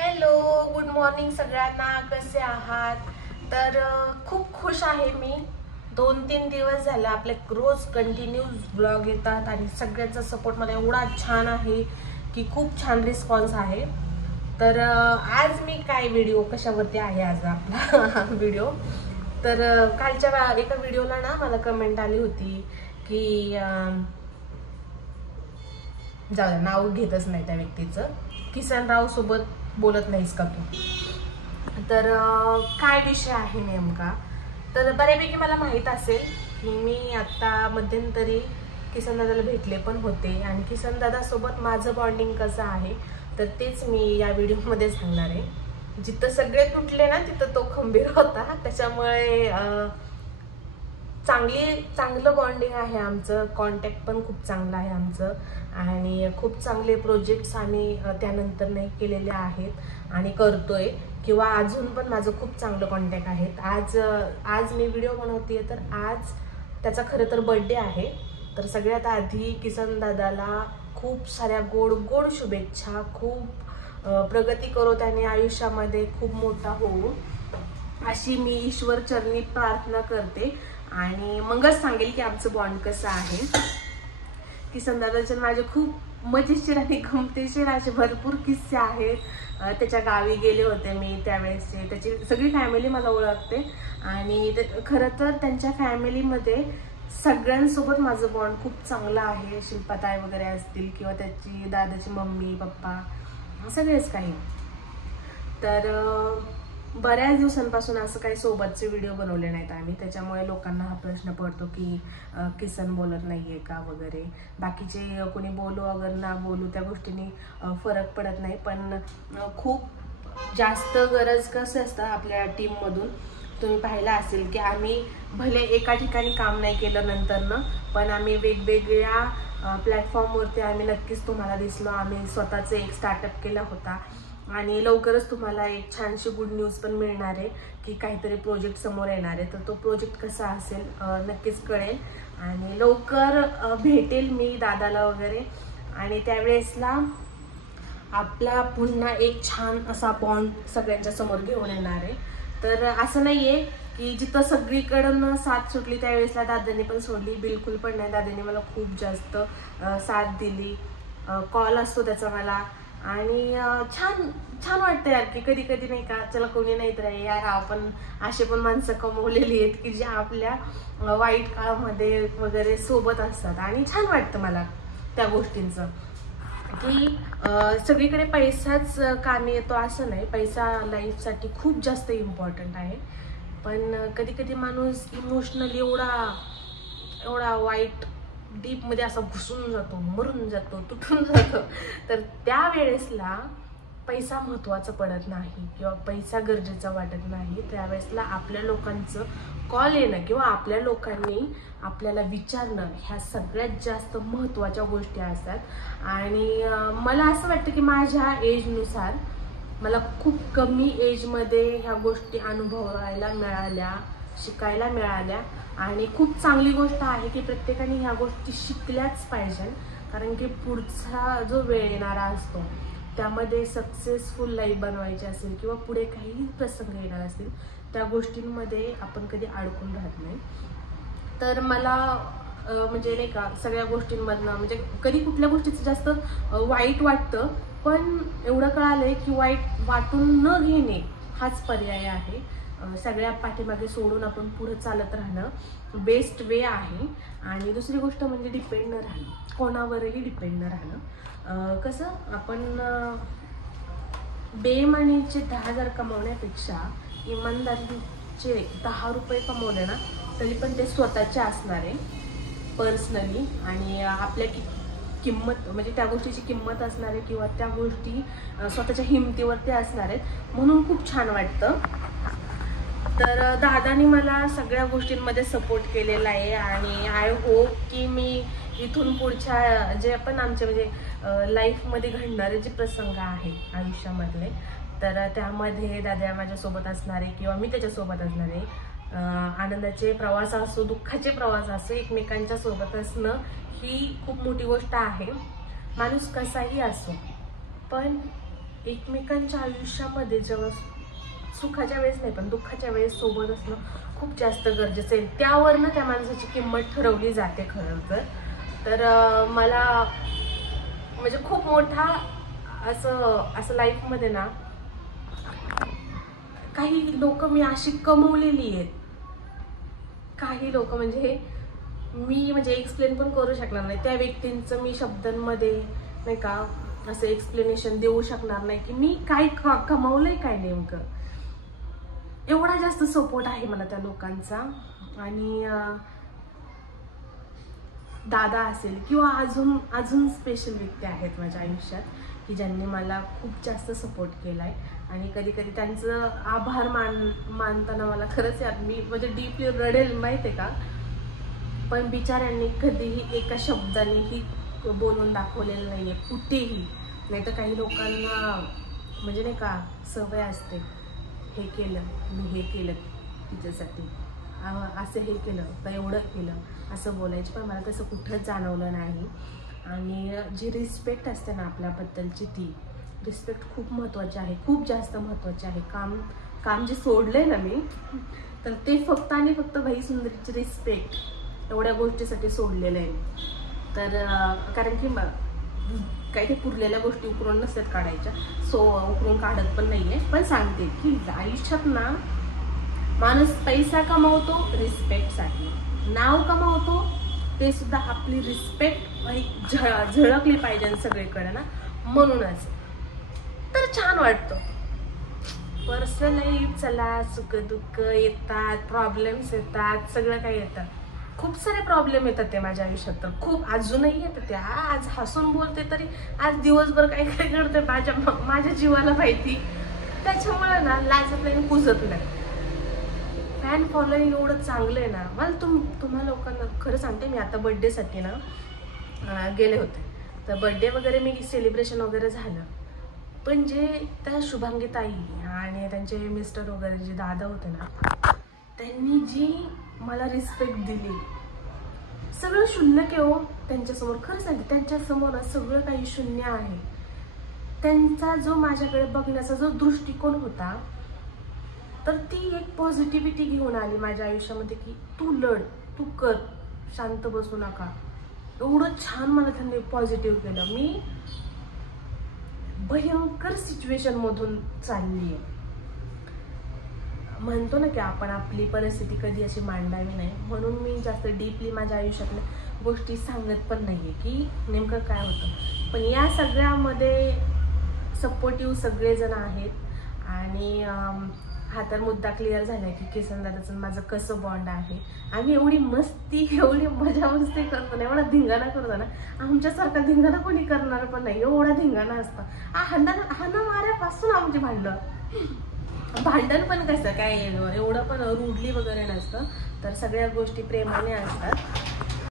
Hello, good morning सगळ्यांना. कसे आहात? तर खूप खुश आहे मी. 2-3 दिवस झाले आपले रोज कंटिन्यूज ब्लॉग येतात आणि सगळ्यांचा सपोर्ट मला एवढा छान आहे की खूप छान रिस्पॉन्स आहे. तर आज मी काय व्हिडिओ कशावरती आहे आज आपला व्हिडिओ. तर कालच्या एका व्हिडिओला ना मला कमेंट आली होती की जाऊ नाव घेतच नाही त्या व्यक्तीचं, किसन राव सोबत बोलत नाहीस का तू. तर काय विषय आहे नेमका, तर बऱ्यापैकी मला माहीत असेल की मी आता मध्यंतरी किसन दादाला भेटले पण होते आणि किसन दादासोबत माझं बॉन्डिंग कसं आहे तर तेच मी या व्हिडिओमध्ये सांगणार आहे. जिथं सगळे तुटले ना तिथं तो खंबीर होता, त्याच्यामुळे चांगलं बॉन्डिंग आहे आमचं. कॉन्टॅक्ट पण खूप चांगलं आहे आमचं आणि खूप चांगले प्रोजेक्ट्स आम्ही त्यानंतर नाही केलेले आहेत आणि करतोय, किंवा अजून पण माझं खूप चांगलं कॉन्टॅक्ट आहेत. आज मी व्हिडिओ बनवते तर आज त्याचा खरं तर बर्थडे आहे. तर सगळ्यात आधी किसन दादाला खूप साऱ्या गोड गोड शुभेच्छा. खूप प्रगती करो त्याने आयुष्यामध्ये, खूप मोठा होऊ अशी मी ईश्वर चरणी प्रार्थना करते आणि मगच सांगेल की आमचं बॉन्ड कसं आहे. किसन दादाचे माझे खूप मजेशीर आणि गमतीशीर असे भरपूर किस्से आहेत. त्याच्या गावी गेले होते मी त्यावेळेसचे, त्याची सगळी फॅमिली मला ओळखते आणि खरं तर त्यांच्या फॅमिलीमध्ये सगळ्यांसोबत माझं बॉन्ड खूप चांगलं आहे. शिल्पाताई वगैरे असतील किंवा त्याची दादाची मम्मी पप्पा सगळेच काही. तर बऱ्याच दिवसांपासून असं काही सोबतचे व्हिडिओ बनवले नाहीत आम्ही, त्याच्यामुळे लोकांना हा प्रश्न पडतो की किसन बोलत नाहीये का वगैरे. बाकीचे कोणी बोलू अगर ना बोलू त्या गोष्टींनी फरक पडत नाही, पण खूप जास्त गरज कसं असतं आपल्या टीममधून. तुम्ही पाहिलं असेल की आम्ही भले एका ठिकाणी काम नाही केलं नंतरनं, पण आम्ही वेगवेगळ्या प्लॅटफॉर्मवरती आम्ही नक्कीच तुम्हाला दिसलो. आम्ही स्वतःचं एक स्टार्टअप केला होता आणि लवकरच तुम्हाला एक छानशी गुड न्यूज पण मिळणार आहे की काहीतरी प्रोजेक्ट समोर येणार आहे. तर तो प्रोजेक्ट कसा असेल नक्कीच कळेल आणि लवकर भेटेल मी दादाला वगैरे. आणि त्यावेळेसला आपला पुन्हा एक छान असा बॉन्ड सगळ्यांच्या समोर घेऊन येणार आहे. तर असं नाहीये की जिथं सगळीकडून साथ सुटली त्यावेळेसला दादांनी पण सोडली, बिलकुल पण नाही. दादांनी मला खूप जास्त साथ दिली. कॉल असतो त्याचा मला आणि छान वाटतं यार की कधी कधी नाही का, चला कोणी नाही तर यार आपण असे पण माणसं कमवलेली आहेत की जे आपल्या वाईट काळामध्ये वगैरे सोबत असतात आणि छान वाटतं मला त्या गोष्टींचं की सगळीकडे पैसाच कामी येतो असं नाही. पैसा लाईफसाठी खूप जास्त इम्पॉर्टंट आहे, पण कधी कधी माणूस इमोशनली एवढा वाईट डीप मध्ये असा घुसून जातो, मरून जातो, तुटून जातो. तर त्यावेळेसला पैसा महत्वाचा पडत नाही किंवा पैसा गरजेचा वाटत नाही. त्यावेळेसला आपल्या लोकांचं कॉल येणं किंवा आपल्या लोकांनी आपल्याला विचारणं ह्या सगळ्यात जास्त महत्त्वाच्या गोष्टी असतात. आणि मला असं वाटतं की माझ्या एजनुसार मला खूप कमी एजमध्ये ह्या गोष्टी अनुभवायला मिळाल्या, शिकायला मिळाल्या आणि खूप चांगली गोष्ट आहे की प्रत्येकाने ह्या गोष्टी शिकल्याच पाहिजे. कारण की पुढचा जो वेळ येणारा असतो त्यामध्ये सक्सेसफुल लाईफ बनवायची असेल किंवा पुढे काही प्रसंग येणार असतील त्या गोष्टींमध्ये आपण कधी अडकून राहत नाही. तर मला म्हणजे नाही का सगळ्या गोष्टींमधनं म्हणजे कधी कुठल्या गोष्टीचं जास्त वाईट वाटतं, पण एवढं कळालंय की वाईट वाटून न घेणे हाच पर्याय आहे. सगळ्या पाठीमागे सोडून आपण पुढे चालत राहणं बेस्ट वे आहे. आणि दुसरी गोष्ट म्हणजे डिपेंड न राहणं, कोणावरही डिपेंड न राहणं. कसं आपण बेईमानीचे 10,000 कमवण्यापेक्षा इमानदारीचे 10 रुपये कमवले ना तरी पण ते स्वतःचे असणार आहे पर्सनली आणि आपल्या किंमत म्हणजे त्या गोष्टीची किंमत असणार आहे किंवा त्या गोष्टी स्वतःच्या हिमतीवरती असणार आहेत, म्हणून खूप छान वाटतं. तर दादानी मला सगळ्या गोष्टींमध्ये सपोर्ट केलेला आहे आणि आय होप की मी इथून पुढच्या जे पण आमचे म्हणजे लाईफमध्ये घडणारे जे प्रसंग आहेत आयुष्यामधले तर त्यामध्ये दादा माझ्यासोबत असणार आहे किंवा मी त्याच्यासोबत असणार आहे. आनंदाचे प्रवास असो दुःखाचे प्रवास असो एकमेकांच्या सोबत असणं ही खूप मोठी गोष्ट आहे. माणूस कसाही असो पण एकमेकांच्या आयुष्यामध्ये जेव्हा सुखाच्या वेळेस नाही पण दुःखाच्या वेळेस सोबत असणं खूप जास्त गरजेचं आहे. त्यावरनं त्या माणसाची किंमत ठरवली जाते खरं तर मला म्हणजे खूप मोठा असं लाईफमध्ये ना काही लोक मी अशी कमवलेली आहेत, काही लोक म्हणजे मी म्हणजे एक्सप्लेन पण करू शकणार नाही त्या व्यक्तींचं, मी शब्दांमध्ये नाही का असं एक्सप्लेनेशन देऊ शकणार नाही की मी काय कमावलंय काय नेमकं. एवढा जास्त सपोर्ट आहे मला त्या लोकांचा. आणि दादा असेल किंवा अजून स्पेशल व्यक्ती आहेत माझ्या आयुष्यात की ज्यांनी मला खूप जास्त सपोर्ट केलाय. आणि कधी कधी त्यांचं आभार मानताना मला खरंच यार मी म्हणजे डीपली रडेल माहितीये का. पण बिचाऱ्यांनी कधीही एका शब्दानेही बोलून दाखवलेलं नाहीये कुठेही. नाही तर काही लोकांना म्हणजे नाही का सवय असते, हे केलं मी हे केलं तिच्यासाठी, असं हे केलं तर एवढं केलं असं बोलायचं. पण मला तसं कुठंच जाणवलं नाही. आणि जी रिस्पेक्ट असते ना आपल्याबद्दलची, ती रिस्पेक्ट खूप महत्त्वाची आहे, खूप जास्त महत्त्वाची आहे. काम जे सोडलंय ना मी तर ते फक्त आणि फक्त भाई सुंदरीची रिस्पेक्ट एवढ्या गोष्टीसाठी सोडलेलं आहे. तर कारण की काही ते पुरलेल्या गोष्टी उकरून नसतात काढायच्या, उकरून काढत पण नाहीये. पण सांगते की आयुष्यात ना माणूस पैसा कमावतो रिस्पेक्टसाठी, नाव कमावतो ते सुद्धा आपली रिस्पेक्ट झळकली पाहिजे सगळीकडे ना, म्हणूनच तर छान वाटतं. पर्सनल लाईफ चला, सुख दुःख येतात, प्रॉब्लेम्स येतात, सगळं काही येतं. खूप सारे प्रॉब्लेम येतात ते माझ्या आयुष्यात, तर खूप अजूनही येतात ते. आज हसून बोलते तरी आज दिवसभर काय काय करते माझ्या जीवाला माहिती. त्याच्यामुळे ना लाजत नाही, पुजत नाही. फॅन फॉलोईंग एवढं चांगलं आहे ना मला. तुम्हा लोकांना खरं सांगते, मी आता बड्डेसाठी ना गेले होते, तर बड्डे वगैरे मी सेलिब्रेशन वगैरे झालं. पण जे त्या शुभांगी ताई आणि त्यांचे मिस्टर वगैरे जे दादा होते ना, त्यांनी जी मला रिस्पेक्ट दिली, सगळं शून्य केव त्यांच्यासमोर. खरं सांगते त्यांच्यासमोर सगळं काही शून्य आहे. त्यांचा जो माझ्याकडे बघण्याचा जो दृष्टिकोन होता, तर ती एक पॉझिटिव्हिटी घेऊन आली माझ्या आयुष्यामध्ये की तू लढ, तू कर, शांत बसू नका. एवढं छान मला त्यांनी पॉझिटिव्ह केलं. मी भयंकर सिच्युएशन मधून चालली आहे. म्हणतो ना की आपण आपली परिस्थिती कधी अशी मांडावी नाही, म्हणून मी जास्त डीपली माझ्या आयुष्यातल्या गोष्टी सांगत पण नाहीये की नेमकं काय होतं. पण या सगळ्यामध्ये सपोर्टिव्ह सगळेजण आहेत. आणि हा तर मुद्दा क्लिअर झाला की किसन दादाचं माझं कसं बॉन्ड आहे. आम्ही एवढी मस्ती, एवढी मजा मस्ती करतो ना, एवढा धिंगाणा करतो ना, आमच्यासारखा धिंगाणा कोणी करणार पण नाही. एवढा धिंगाणा असतं. हाना माऱ्यापासून आमची भांडण पण कसं काय एवढं पण रूडली वगैरे नसतं, तर सगळ्या गोष्टी प्रेमाने असतात.